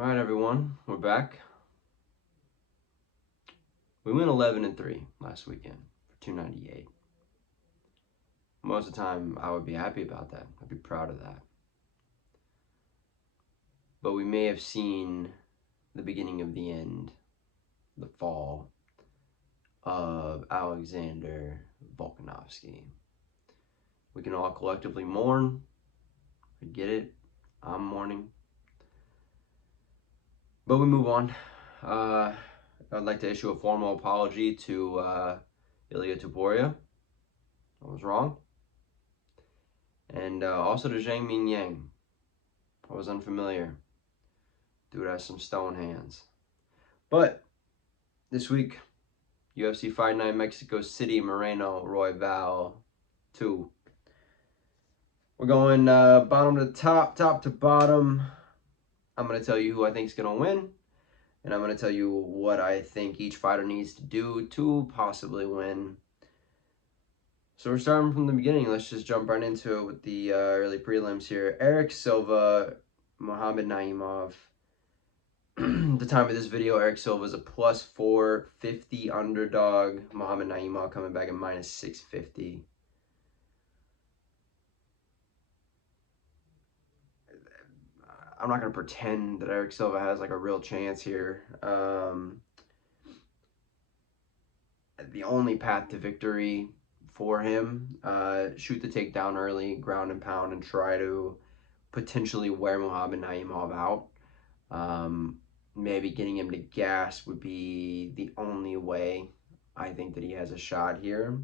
Alright everyone, we're back. We went 11-3 last weekend for 298. Most of the time I would be happy about that. I'd be proud of that. But we may have seen the beginning of the end, the fall of Alexander Volkanovski. We can all collectively mourn. I get it. I'm mourning. But we move on. I'd like to issue a formal apology to Ilya Taboria. I was wrong. And also to Yazmin. I was unfamiliar. Dude has some stone hands. But this week, UFC Fight Night, Mexico City, Moreno, Royval 2. We're going bottom to top, top to bottom. I'm going to tell you who I think is going to win. And I'm going to tell you what I think each fighter needs to do to possibly win. So we're starting from the beginning. Let's just jump right into it with the early prelims here. Eric Silva, Muhammad Naimov. The time of this video, Eric Silva is a plus 450 underdog. Muhammad Naimov coming back at minus 650. I'm not going to pretend that Eric Silva has like a real chance here. The only path to victory for him, shoot the takedown early, ground and pound, and try to potentially wear Muhammad Naimov out. Maybe getting him to gas would be the only way I think that he has a shot here.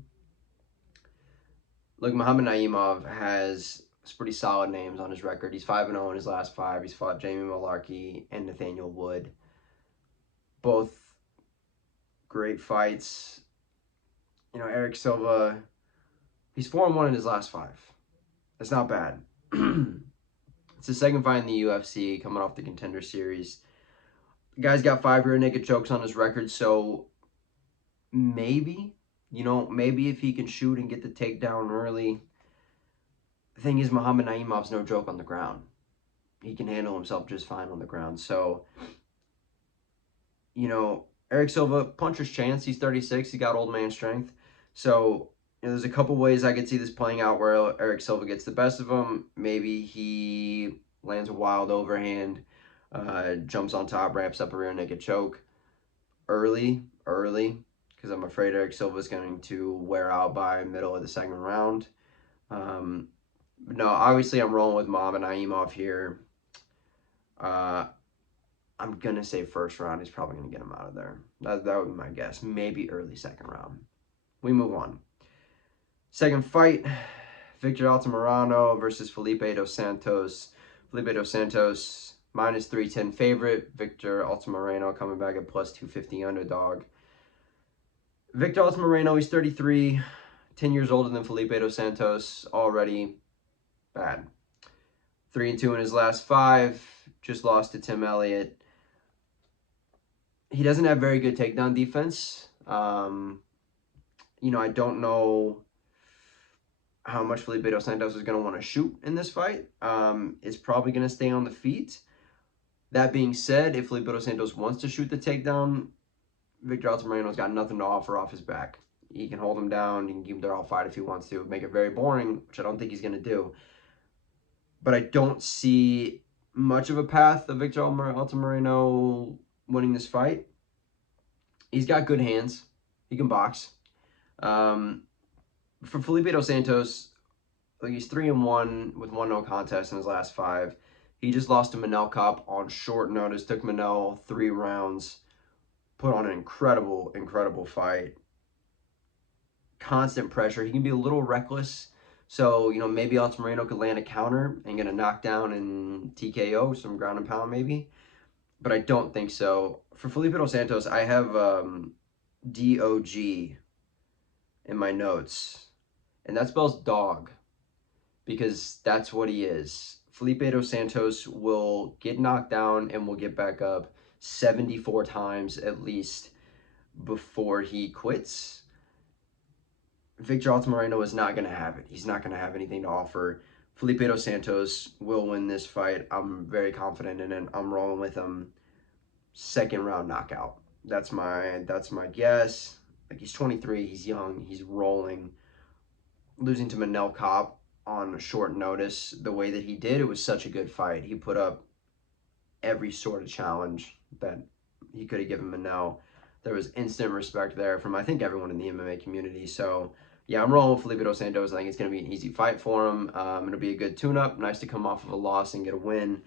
Look, Muhammad Naimov has some pretty solid names on his record. He's 5-0 in his last 5. He's fought Jamie Malarkey and Nathaniel Wood. Both great fights. You know, Eric Silva, he's 4-1 in his last 5. That's not bad. It's his second fight in the UFC, coming off the Contender Series. The guy's got 5 rear naked chokes on his record, so maybe, maybe if he can shoot and get the takedown early. The thing is, Muhammad Naimov's no joke on the ground. He can handle himself just fine on the ground. So, Eric Silva, puncher's chance. He's 36. He got old man strength. So, there's a couple ways I could see this playing out where Eric Silva gets the best of him. Maybe he lands a wild overhand, jumps on top, ramps up a rear naked choke early, because I'm afraid Eric Silva is going to wear out by middle of the second round. No, obviously I'm rolling with Muhammad Naimov here. I'm going to say first round. He's probably going to get him out of there. That would be my guess. Maybe early second round. We move on. Second fight, Victor Altamirano versus Felipe dos Santos. Felipe dos Santos, minus 310 favorite. Victor Altamirano coming back at plus 250 underdog. Victor Altamirano, he's 33, 10 years older than Felipe dos Santos. Already bad. 3-2 in his last 5. Just lost to Tim Elliott. He doesn't have very good takedown defense. I don't know how much Felipe dos Santos is going to want to shoot in this fight. It's probably going to stay on the feet. That being said, if Felipe dos Santos wants to shoot the takedown, Victor Altamirano's got nothing to offer off his back. He can hold him down. He can keep him there all fight if he wants to. Make it very boring, which I don't think he's going to do. But I don't see much of a path of Victor Altamirano winning this fight. He's got good hands. He can box. For Felipe dos Santos, he's 3-1 with 1 no contest in his last 5. He just lost to Manuel on short notice. Took Manuel 3 rounds. Put on an incredible fight. Constant pressure. He can be a little reckless. So, maybe Altamirano could land a counter and get a knockdown and TKO, some ground and pound maybe. But I don't think so. For Felipe dos Santos, I have DOG in my notes. And that spells dog. Because that's what he is. Felipe dos Santos will get knocked down and will get back up 74 times at least before he quits. Victor Altamirano is not going to have it. He's not going to have anything to offer. Felipe dos Santos will win this fight. I'm very confident in it. I'm rolling with him. Second round knockout. That's my guess. Like, he's 23, he's young, he's rolling. Losing to Manuel on short notice, the way that he did, it was such a good fight. He put up every sort of challenge that he could have given Manuel. There was instant respect there from, I think, everyone in the MMA community. So, yeah, I'm rolling with Felipe dos Santos. I think it's going to be an easy fight for him. It'll be a good tune-up. Nice to come off of a loss and get a win.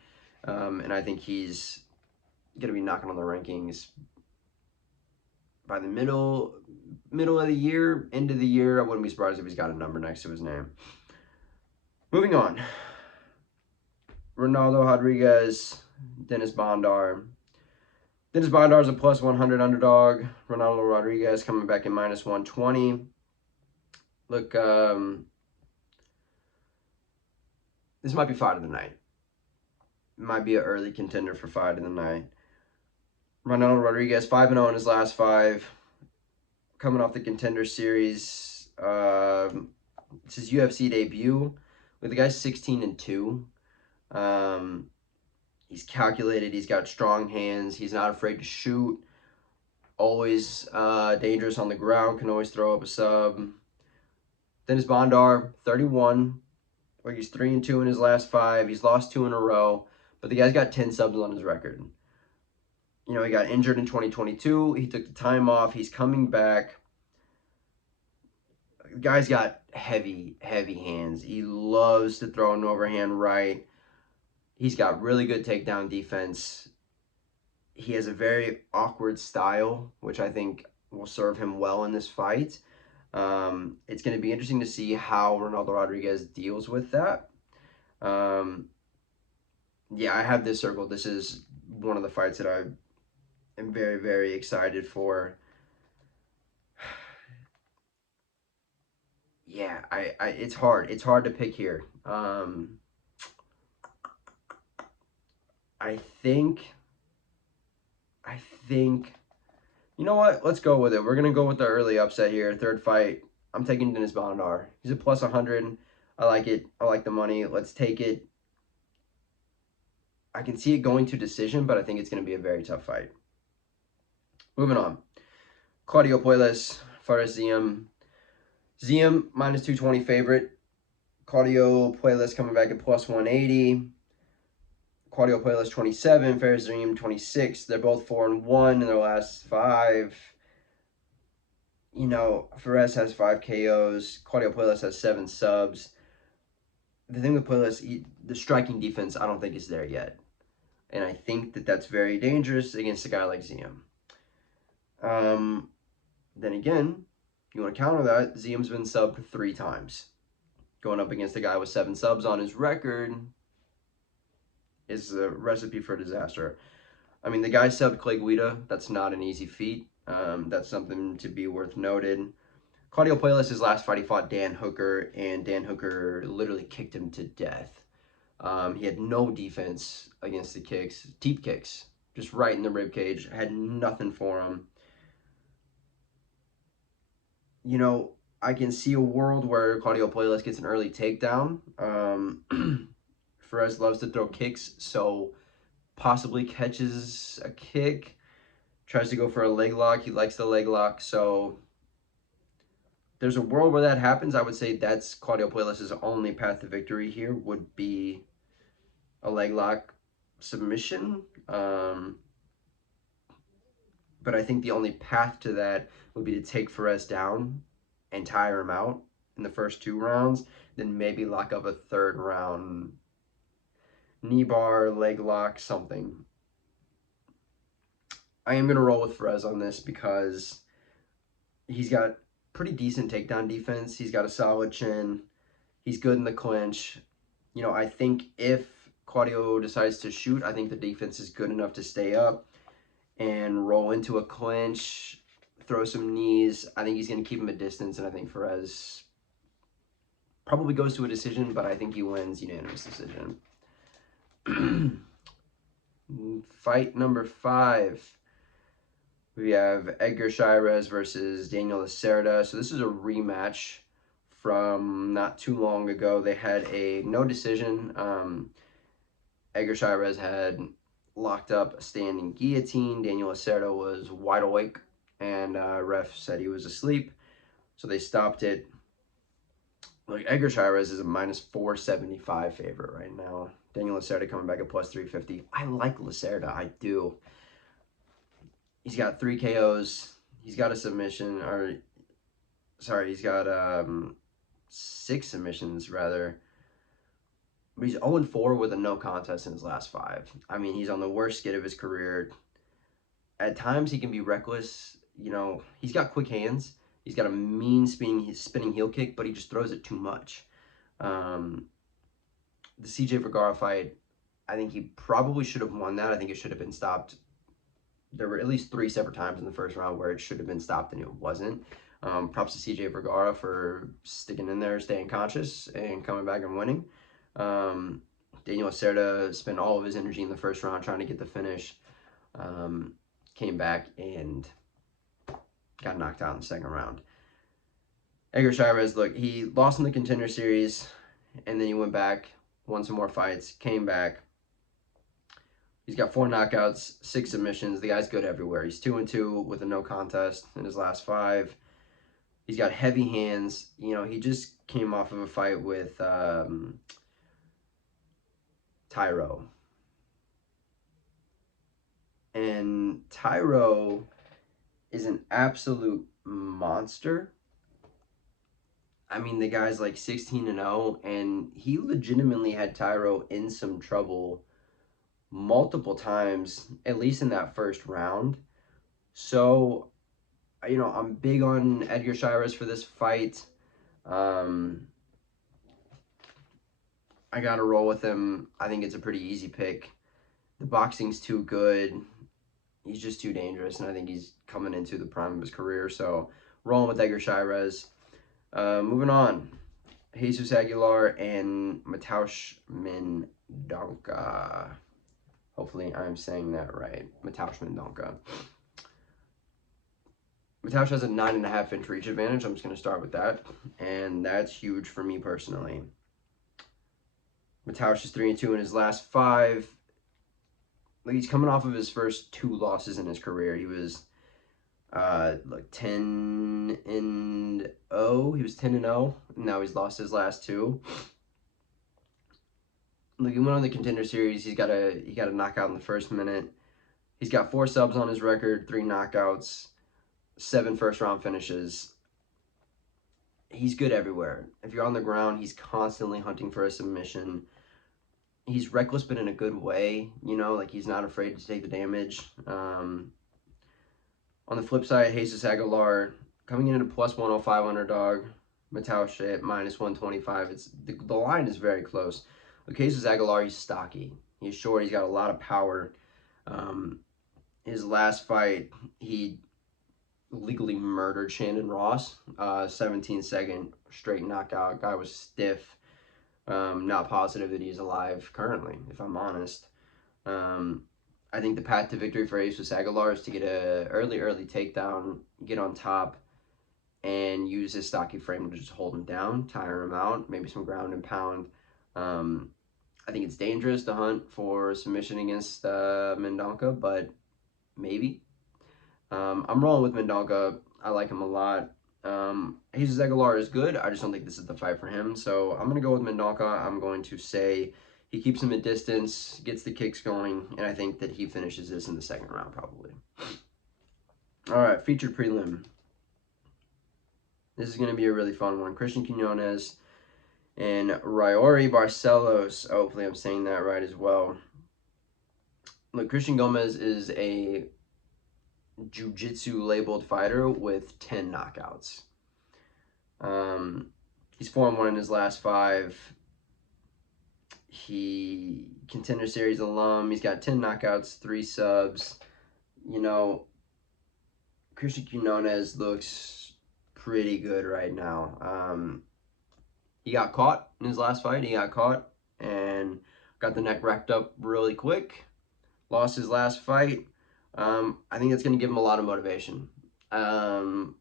And I think he's going to be knocking on the rankings by the middle of the year, end of the year. I wouldn't be surprised if he's got a number next to his name. Moving on. Ronaldo Rodriguez, Dennis Bondar. Dennis Bondar is a plus 100 underdog. Ronaldo Rodriguez coming back in minus 120. Look, this might be fight of the night. It might be an early contender for fight of the night. Ronaldo Rodriguez, 5-0 in his last 5. Coming off the Contender Series. It's his UFC debut. Look, the guy's 16-2. He's calculated. He's got strong hands. He's not afraid to shoot. Always dangerous on the ground. Can always throw up a sub. Dennis Bondar, 31. Like, he's 3-2 in his last 5. He's lost 2 in a row. But the guy's got 10 subs on his record. You know, he got injured in 2022. He took the time off. He's coming back. The guy's got heavy, heavy hands. He loves to throw an overhand right. He's got really good takedown defense. He has a very awkward style, which I think will serve him well in this fight. It's going to be interesting to see how Ronaldo Rodriguez deals with that. Yeah, I have this circled. This is one of the fights that I am very, very excited for. Yeah, it's hard. It's hard to pick here. I think, you know what? Let's go with it. We're going to go with the early upset here. Third fight. I'm taking Dennis Bondar. He's a plus 100. I like it. I like the money. Let's take it. I can see it going to decision, but I think it's going to be a very tough fight. Moving on. Claudio Puelles, Fares Ziem. Ziem, minus 220 favorite. Claudio Puelles coming back at plus 180. Claudio Puelles 27, Fares Ziem 26. They're both 4-1 in their last 5. You know, Fares has 5 KOs. Claudio Puelles has 7 subs. The thing with Puelles, the striking defense, I don't think is there yet. And I think that that's very dangerous against a guy like Ziem. Then again, you want to counter that, Ziem's been subbed 3 times. Going up against a guy with 7 subs on his record is a recipe for disaster. I mean, the guy subbed Clay Guida. That's not an easy feat. That's something to be worth noted. Claudio Puelles, his last fight, he fought Dan Hooker, and Dan Hooker literally kicked him to death. He had no defense against the kicks, deep kicks, just right in the rib cage. Had nothing for him. You know, I can see a world where Claudio Puelles gets an early takedown. Fares loves to throw kicks, so possibly catches a kick. Tries to go for a leg lock. He likes the leg lock, so there's a world where that happens. I would say that's Claudio Puelles' only path to victory here would be a leg lock submission. But I think the only path to that would be to take Fares down and tire him out in the first 2 rounds, then maybe lock up a 3rd round knee bar, leg lock, something. I am going to roll with Fares on this because he's got pretty decent takedown defense. He's got a solid chin. He's good in the clinch. You know, I think if Claudio decides to shoot, I think the defense is good enough to stay up and roll into a clinch, throw some knees. I think he's going to keep him at distance, and I think Fares probably goes to a decision, but I think he wins unanimous decision. Fight number 5. We have Edgar Chairez versus Daniel Lacerda. So this is a rematch from not too long ago. They had a no decision. Edgar Chairez had locked up a standing guillotine. Daniel Lacerda was wide awake, and ref said he was asleep, so they stopped it. Like, Edgar Chairez is a minus 475 favorite right now. Daniel Lacerda coming back at plus 350. I like Lacerda, I do. He's got 3 KOs. He's got a submission, or sorry, he's got 6 submissions rather. But he's 0-4 with a no contest in his last 5. I mean, he's on the worst skid of his career. At times, he can be reckless. You know, he's got quick hands. He's got a mean spinning heel kick, but he just throws it too much. The CJ Vergara fight, I think he probably should have won that. I think it should have been stopped. There were at least 3 separate times in the first round where it should have been stopped and it wasn't. Props to CJ Vergara for sticking in there, staying conscious, and coming back and winning. Daniel Lacerda spent all of his energy in the first round trying to get the finish. Came back and got knocked out in the second round. Edgar Chairez, look, he lost in the Contender Series, and then he went back, won some more fights, came back. He's got 4 knockouts, 6 submissions. The guy's good everywhere. He's 2-2 with a no contest in his last 5. He's got heavy hands. You know, he just came off of a fight with Tyro. And Tyro is an absolute monster. I mean, the guy's like 16-0, and he legitimately had Tyro in some trouble multiple times, at least in that first round. So, you know, I'm big on Edgar Chairez for this fight. I gotta roll with him. I think it's a pretty easy pick. The boxing's too good. He's just too dangerous, and I think he's coming into the prime of his career. So, rolling with Edgar Chairez. Moving on. Jesus Aguilar and Mateusz Mendonca. Hopefully I'm saying that right. Mateusz Mendonca. Mateusz has a 9.5-inch reach advantage. I'm just going to start with that. And that's huge for me personally. Mateusz is 3-2 in his last 5. Like, he's coming off of his first 2 losses in his career. He was like 10-0. He was 10-0. Now he's lost his last 2. Like, he went on the Contender Series. He got a knockout in the first minute. He's got 4 subs on his record, 3 knockouts, 7 first-round finishes. He's good everywhere. If you're on the ground, he's constantly hunting for a submission. He's reckless, but in a good way. You know, like, he's not afraid to take the damage. On the flip side, Jesus Aguilar coming in at a plus 105 underdog. Mateusz at minus 125. The line is very close. Look, Jesus Aguilar, he's stocky. He's short. He's got a lot of power. His last fight, he legally murdered Shandon Ross. 17-second straight knockout. Guy was stiff. Not positive that he's alive currently, if I'm honest. I think the path to victory for Jesus Aguilar is to get a early takedown, get on top, and use his stocky frame to just hold him down, tire him out, maybe some ground and pound. I think it's dangerous to hunt for submission against Mendonca, but maybe. I'm rolling with Mendonca. I like him a lot. Jesus Aguilar is good. I just don't think this is the fight for him. So I'm going to go with Mendonca. I'm going to say he keeps him at distance, gets the kicks going, and I think that he finishes this in the second round probably. All right, featured prelim. This is going to be a really fun one. Christian Quinones and Yair Barcelos. Hopefully I'm saying that right as well. Look, Christian Gomez is a jiu-jitsu labeled fighter with 10 knockouts. He's 4-1 in his last 5. He Contender Series alum. He's got 10 knockouts, 3 subs. You know, Christian Quinones looks pretty good right now. He got caught in his last fight. He got caught and got the neck wrapped up really quick. Lost his last fight. I think that's going to give him a lot of motivation. Yair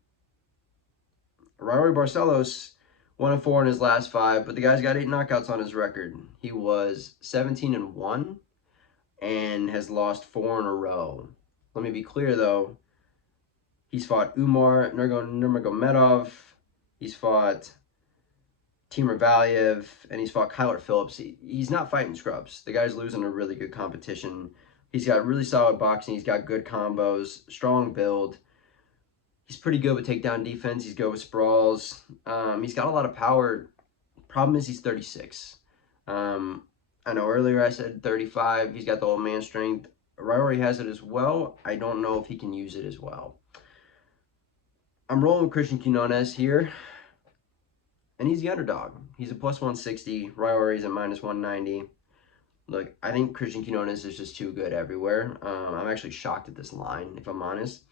Barcelos 1-4 in his last 5, but the guy's got 8 knockouts on his record. He was 17-1 and has lost 4 in a row. Let me be clear though. He's fought Umar Nurmagomedov. He's fought Timur Valiev, and he's fought Kyler Phillips. He's not fighting scrubs. The guy's losing a really good competition. He's got really solid boxing. He's got good combos, strong build. He's pretty good with takedown defense. He's good with sprawls. He's got a lot of power. Problem is he's 36. I know earlier I said 35. He's got the old man strength. Raul has it as well. I don't know if he can use it as well. I'm rolling with Christian Quinones here. And he's the underdog. He's a plus 160. Raul is at minus 190. Look, I think Christian Quinones is just too good everywhere. I'm actually shocked at this line, if I'm honest.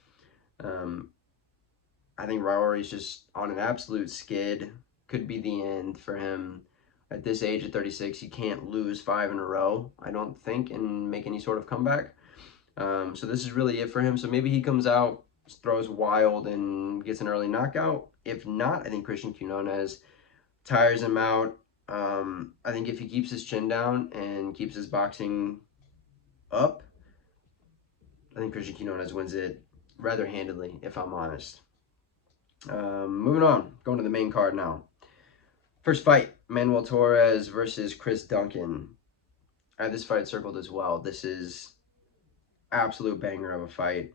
I think Raul is just on an absolute skid. Could be the end for him. At this age, at 36, he can't lose 5 in a row, I don't think, and make any sort of comeback. So this is really it for him. So maybe he comes out, throws wild, and gets an early knockout. If not, I think Christian Quinones tires him out. I think if he keeps his chin down and keeps his boxing up, I think Christian Quinones wins it rather handily, if I'm honest. Moving on, going to the main card now. First fight, Manuel Torres versus Chris Duncan. I have this fight circled as well. This is absolute banger of a fight.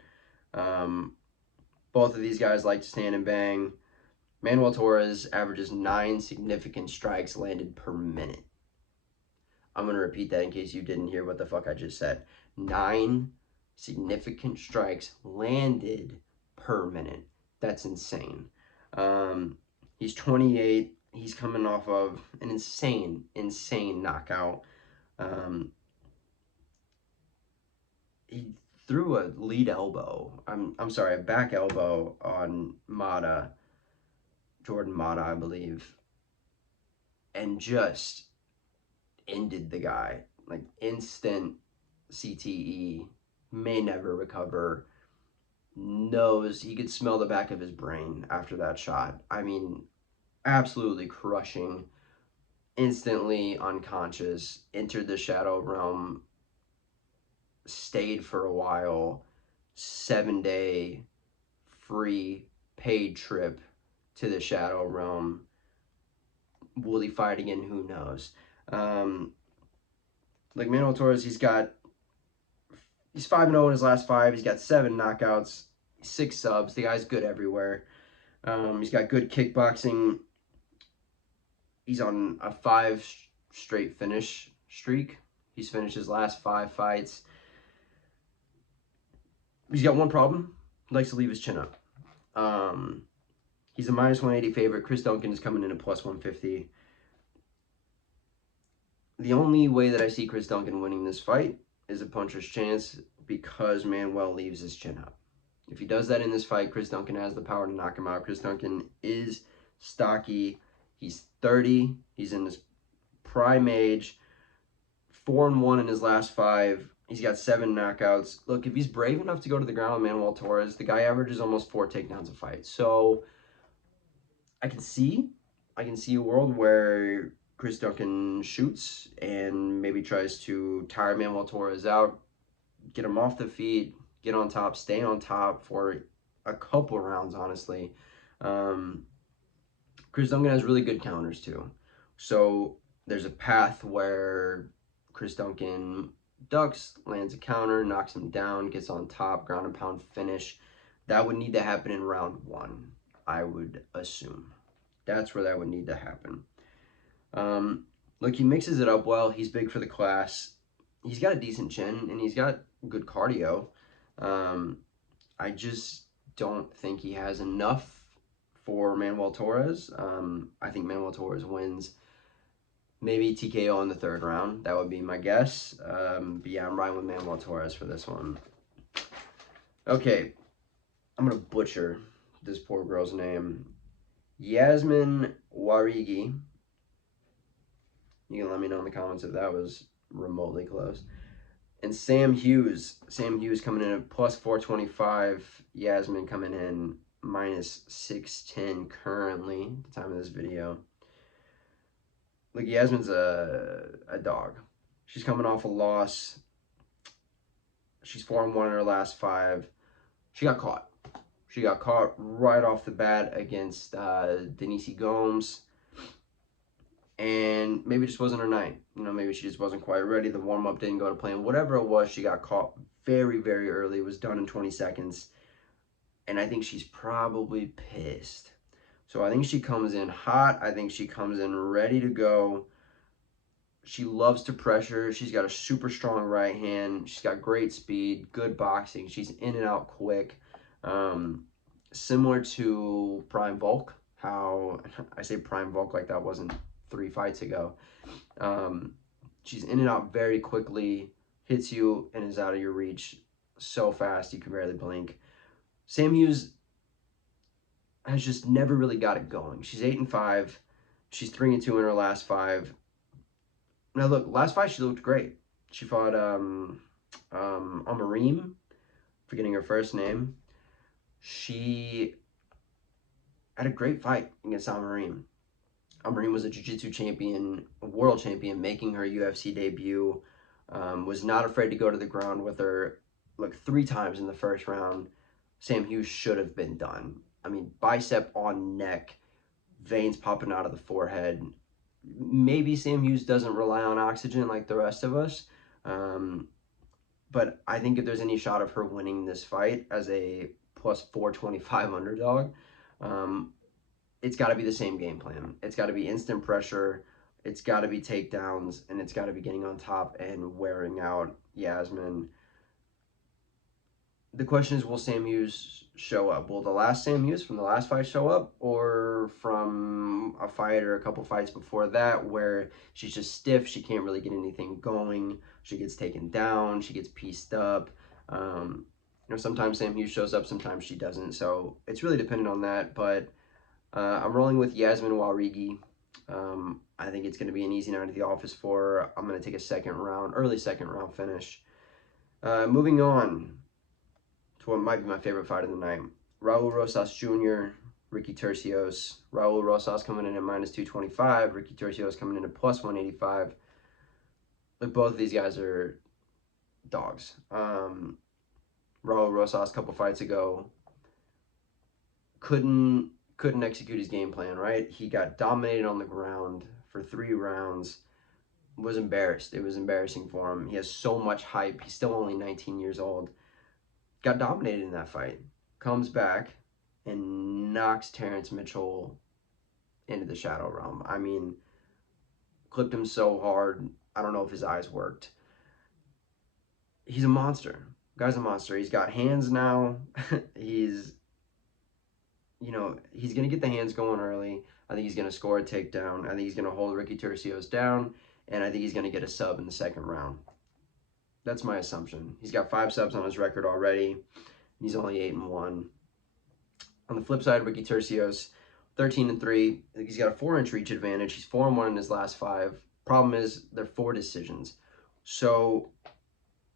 Both of these guys like to stand and bang. Manuel Torres averages 9 significant strikes landed per minute. I'm going to repeat that in case you didn't hear what the fuck I just said. 9 significant strikes landed per minute. That's insane. He's 28. He's coming off of an insane knockout. He threw a lead elbow. I'm sorry, a back elbow on Jordan Mata, I believe, and just ended the guy. Like instant CTE, may never recover. Knows he could smell the back of his brain after that shot. I mean, absolutely crushing. Instantly unconscious, entered the shadow realm, stayed for a while, 7-day free paid trip to the shadow realm. Will he fight again? Who knows? Like Manuel Torres, he's 5-0 in his last 5. He's got 7 knockouts, 6 subs. The guy's good everywhere. He's got good kickboxing. He's on a 5 straight finish streak. He's finished his last 5 fights. He's got one problem. He likes to leave his chin up. He's a minus 180 favorite. Chris Duncan is coming in at plus 150. The only way that I see Chris Duncan winning this fight is a puncher's chance because Manuel leaves his chin up. If he does that in this fight, Chris Duncan has the power to knock him out. Chris Duncan is stocky. He's 30. He's in his prime age. 4-1 in his last 5. He's got 7 knockouts. Look, if he's brave enough to go to the ground with Manuel Torres, the guy averages almost 4 takedowns a fight. So I can see a world where Chris Duncan shoots and maybe tries to tire Manuel Torres out, get him off the feet, get on top, stay on top for a couple rounds, honestly. Chris Duncan has really good counters too. So there's a path where Chris Duncan ducks, lands a counter, knocks him down, gets on top, ground and pound finish. That would need to happen in round 1, I would assume. That's where that would need to happen. Look, he mixes it up well. He's big for the class. He's got a decent chin, and he's got good cardio. I just don't think he has enough for Manuel Torres. I think Manuel Torres wins. Maybe TKO in the 3rd round. That would be my guess. But yeah, I'm riding with Manuel Torres for this one. Okay, I'm going to butcher this poor girl's name. Yazmin Juaregui. You can let me know in the comments if that was remotely close. And Sam Hughes. Sam Hughes coming in at plus 425. Yazmin coming in minus 610 currently at the time of this video. Look, Yazmin's a dog. She's coming off a loss. She's 4-1 in her last 5. She got caught. She got caught right off the bat against Denise Gomes. And maybe it just wasn't her night. You know, maybe she just wasn't quite ready. The warm-up didn't go to plan. Whatever it was, she got caught very, very early. It was done in 20 seconds. And I think she's probably pissed. So I think she comes in hot. I think she comes in ready to go. She loves to pressure. She's got a super strong right hand. She's got great speed, good boxing. She's in and out quick. Similar to Prime Volk. How I say Prime Volk like that wasn't 3 fights ago. She's in and out very quickly, hits you and is out of your reach so fast you can barely blink. Sam Hughes has just never really got it going. She's 8-5. She's 3-2 in her last 5. Now look, last 5 she looked great. She fought Amarim, forgetting her first name. She had a great fight against Amarim. Amarim was a jiu-jitsu champion, a world champion, making her UFC debut. Was not afraid to go to the ground with her. Look, 3 times in the first round, Sam Hughes should have been done. I mean, bicep on neck, veins popping out of the forehead. Maybe Sam Hughes doesn't rely on oxygen like the rest of us. But I think if there's any shot of her winning this fight as a plus 425 underdog, it's got to be the same game plan. It's got to be instant pressure. It's got to be takedowns, and it's got to be getting on top and wearing out Yazmin. The question is, will Sam Hughes show up? Will the last Sam Hughes from the last fight show up, or from a fight or a couple fights before that where she's just stiff, she can't really get anything going, she gets taken down, she gets pieced up. You know, sometimes Sam Hughes shows up, sometimes she doesn't, so it's really dependent on that, but I'm rolling with Yazmin Juaregui. I think it's going to be an easy night at the office for her. I'm going to take a early second round finish. Moving on to what might be my favorite fight of the night. Raul Rosas Jr., Ricky Turcios. Raul Rosas coming in at minus 225. Ricky Turcios coming in at plus 185. Look, both of these guys are dogs. Raul Rosas a couple fights ago couldn't execute his game plan, right? He got dominated on the ground for 3 rounds. Was embarrassed. It was embarrassing for him. He has so much hype. He's still only 19 years old. Got dominated in that fight. Comes back and knocks Terrence Mitchell into the shadow realm. I mean, clipped him so hard. I don't know if his eyes worked. He's a monster. Guy's a monster. He's got hands now. He's going to get the hands going early. I think he's going to score a takedown. I think he's going to hold Ricky Turcios down. And I think he's going to get a sub in the second round. That's my assumption. He's got 5 subs on his record already. He's only 8-1. On the flip side, Ricky Turcios, 13-3. He's got a 4-inch reach advantage. He's 4-1 in his last 5. Problem is, they're 4 decisions. So,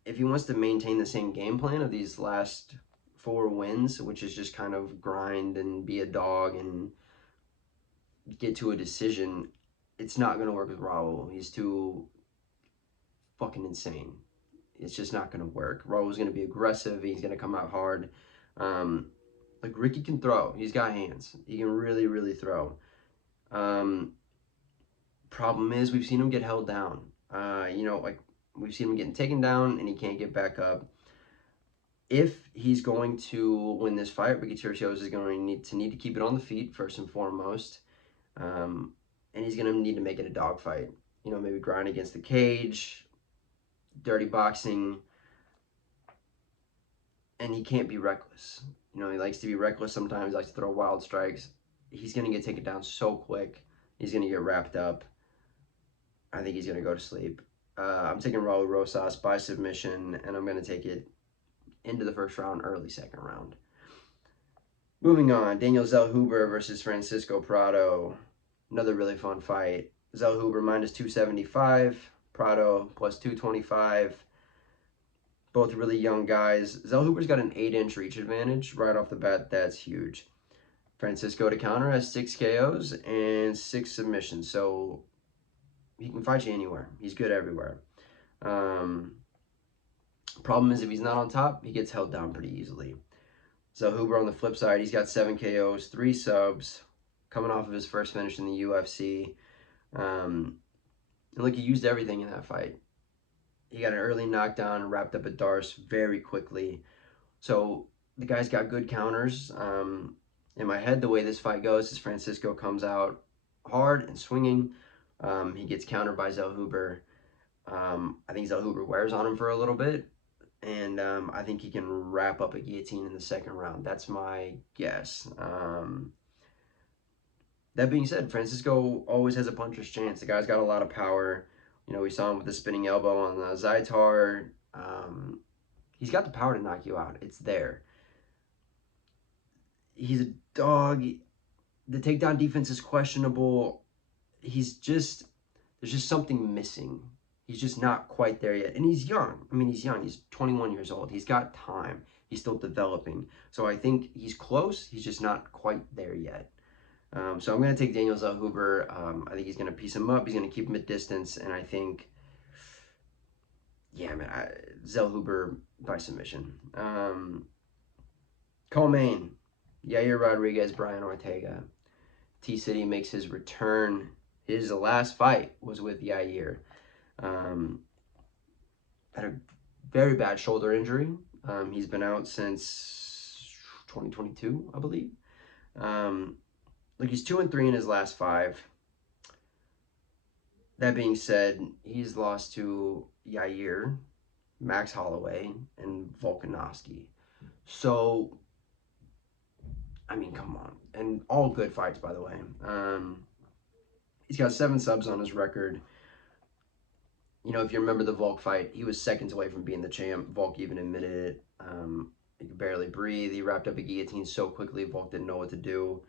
if he wants to maintain the same game plan of these last 4 wins, which is just kind of grind and be a dog and get to a decision, it's not going to work with Raul. He's too fucking insane. It's just not going to work. Raul's going to be aggressive. He's going to come out hard. Like, Ricky can throw. He's got hands. He can really, really throw. Problem is, we've seen him get held down. Like, we've seen him getting taken down, and he can't get back up. If he's going to win this fight, Ricky Turcios is going to need to keep it on the feet, first and foremost. And he's going to need to make it a dogfight. Maybe grind against the cage, dirty boxing, and he can't be reckless. He likes to be reckless sometimes, likes to throw wild strikes. He's going to get taken down so quick. He's going to get wrapped up. I think he's going to go to sleep. I'm taking Raul Rosas by submission, and I'm going to take it into the first round, early second round. Moving on, Daniel Zellhuber versus Francisco Prado. Another really fun fight. Zellhuber minus 275. Prado plus 225. Both really young guys. Zellhuber's got an 8-inch reach advantage right off the bat. That's huge. Francisco to counter has 6 KOs and 6 submissions. So he can fight you anywhere. He's good everywhere. Problem is, if he's not on top, he gets held down pretty easily. Zellhuber on the flip side, he's got 7 KOs, 3 subs, coming off of his first finish in the UFC. And look, he used everything in that fight. He got an early knockdown, wrapped up a Darce very quickly. So the guy's got good counters. In my head, the way this fight goes is Francisco comes out hard and swinging. He gets countered by Zellhuber. I think Zellhuber wears on him for a little bit. And I think he can wrap up a guillotine in the second round. That's my guess. That being said, Francisco always has a puncher's chance. The guy's got a lot of power. You know, we saw him with the spinning elbow on the Zaitar. He's got the power to knock you out. It's there. He's a dog. The takedown defense is questionable. There's just something missing. He's just not quite there yet. And he's young. I mean, he's young. He's 21 years old. He's got time. He's still developing. So I think he's close. He's just not quite there yet. So I'm going to take Daniel Zellhuber. I think he's going to piece him up. He's going to keep him at distance. And I think, yeah, man, Zellhuber by submission. Co-main, Yair Rodriguez, Brian Ortega. T-City makes his return. His last fight was with Yair. Had a very bad shoulder injury. He's been out since 2022, I believe. Look, he's 2-3 in his last 5. That being said, he's lost to Yair, Max Holloway, and Volkanovski. So, I mean, come on. And all good fights, by the way. He's got 7 subs on his record. You know, if you remember the Volk fight, he was seconds away from being the champ. Volk even admitted it. He could barely breathe. He wrapped up a guillotine so quickly, Volk didn't know what to do.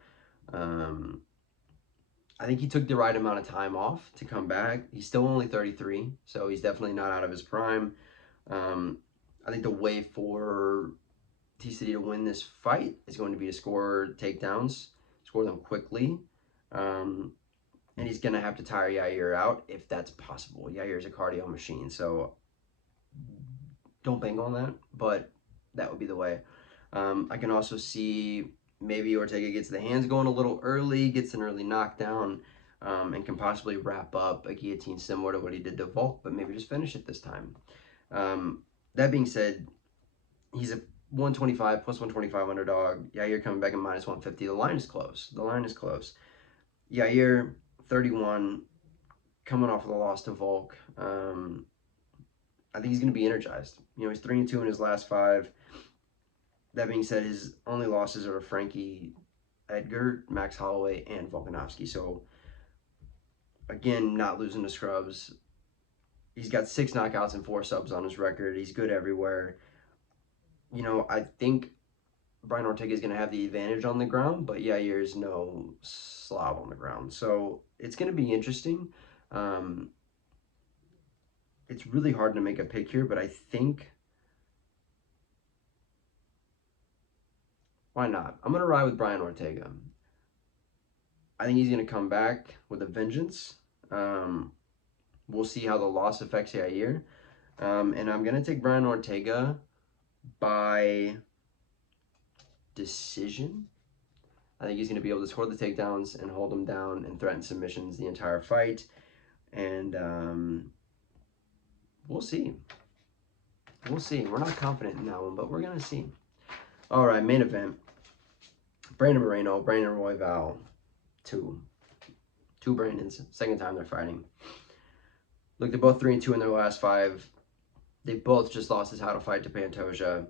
I think he took the right amount of time off to come back. He's still only 33, so he's definitely not out of his prime. I think the way for T-City to win this fight is going to be to score takedowns, score them quickly. And he's going to have to tire Yair out if that's possible. Yair's a cardio machine, so don't bank on that, but that would be the way. I can also see maybe Ortega gets the hands going a little early, gets an early knockdown, and can possibly wrap up a guillotine similar to what he did to Volk, but maybe just finish it this time. That being said, he's a 125 plus 125 underdog. Yair coming back at minus 150. The line is close. The line is close. Yair, 31, coming off of the loss to Volk. I think he's going to be energized. You know, he's 3-2 in his last 5. That being said, his only losses are Frankie Edgar, Max Holloway, and Volkanovski. So, again, not losing to scrubs. He's got 6 knockouts and 4 subs on his record. He's good everywhere. You know, I think Brian Ortega is going to have the advantage on the ground, but Yair is no slob on the ground. So, it's going to be interesting. It's really hard to make a pick here, but I think... Why not? I'm going to ride with Brian Ortega. I think he's going to come back with a vengeance. We'll see how the loss affects Yair. And I'm going to take Brian Ortega by decision. I think he's going to be able to score the takedowns and hold him down and threaten submissions the entire fight. And we'll see. We'll see. We're not confident in that one, but we're going to see. All right, main event. Brandon Moreno, Brandon Royval, 2 Brandons, second time they're fighting. Look, they're both 3-2 in their last 5. They both just lost the title fight to Pantoja.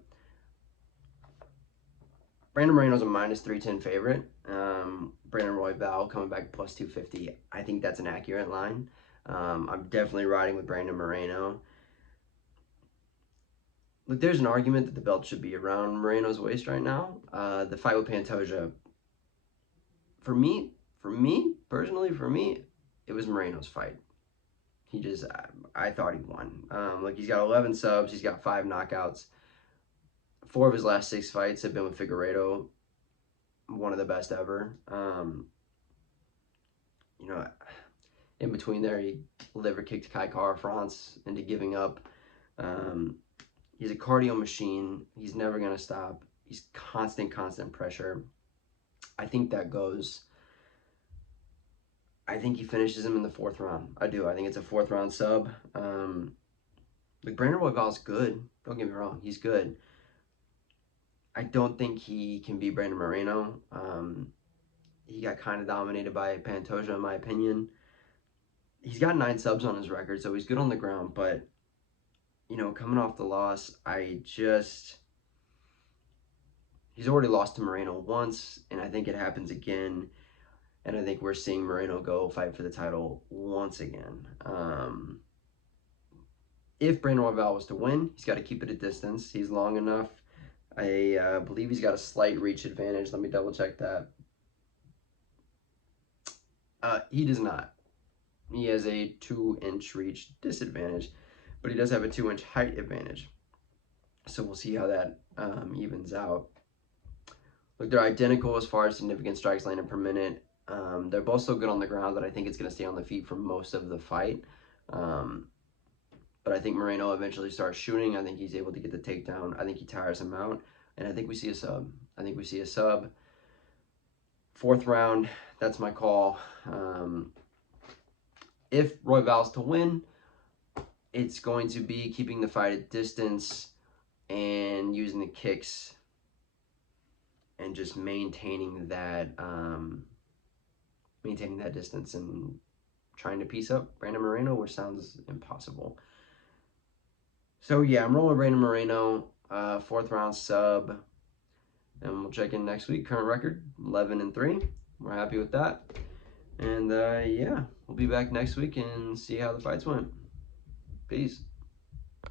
Brandon Moreno's a minus 310 favorite. Brandon Royval coming back plus 250. I think that's an accurate line. I'm definitely riding with Brandon Moreno. Look, there's an argument that the belt should be around Moreno's waist right now. The fight with Pantoja, for me, personally, it was Moreno's fight. I thought he won. Like, he's got 11 subs, he's got 5 knockouts. 4 of his last 6 fights have been with Figueiredo, one of the best ever. You know, in between there, he liver kicked Kai France into giving up. He's a cardio machine. He's never going to stop. He's constant pressure. I think that goes. I think he finishes him in the 4th round. I do. I think it's a 4th round sub. Like, Brandon Royval's good. Don't get me wrong. He's good. I don't think he can beat Brandon Moreno. He got kind of dominated by Pantoja, in my opinion. He's got 9 subs on his record, so he's good on the ground. But, you know, coming off the loss, he's already lost to Moreno once, and I think it happens again. And I think we're seeing Moreno go fight for the title once again. If Brandon Royval was to win, he's got to keep it at distance. He's long enough. I believe he's got a slight reach advantage. Let me double check that. He does not. He has a 2-inch reach disadvantage, but he does have a 2-inch height advantage. So we'll see how that evens out. Look, they're identical as far as significant strikes landed per minute. They're both so good on the ground that I think it's going to stay on the feet for most of the fight. But I think Moreno eventually starts shooting. I think he's able to get the takedown. I think he tires him out. And I think we see a sub. 4th round, that's my call. If Royval's to win, it's going to be keeping the fight at distance and using the kicks and just maintaining that distance and trying to piece up Brandon Moreno, which sounds impossible. So yeah, I'm rolling Brandon Moreno, 4th round sub, and we'll check in next week. Current record 11-3. We're happy with that, and yeah, we'll be back next week and see how the fights went. Peace.